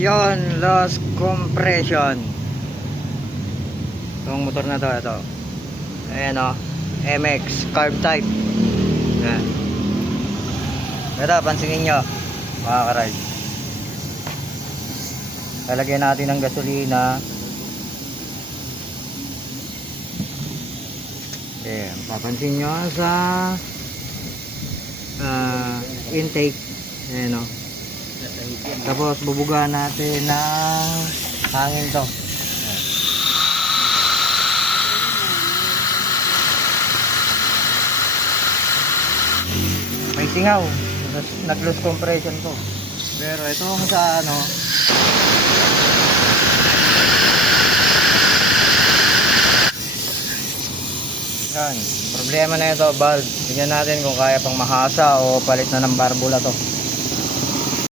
Yon, loss compression. Itong motor na to, ito. Ayan o, MX carb type. Ayan. Ito, pansinin nyo mga karide. Lalagyan natin ng gasolina. Ayan, papansin nyo sa intake. Ayan o. Tapos bubuga natin ng hangin to. Ayan. May singaw, nag-loss compression to. Pero itong sa ano, yan, problema na ito, valve. Tingnan natin kung kaya pang mahasa o palit na ng barbula to.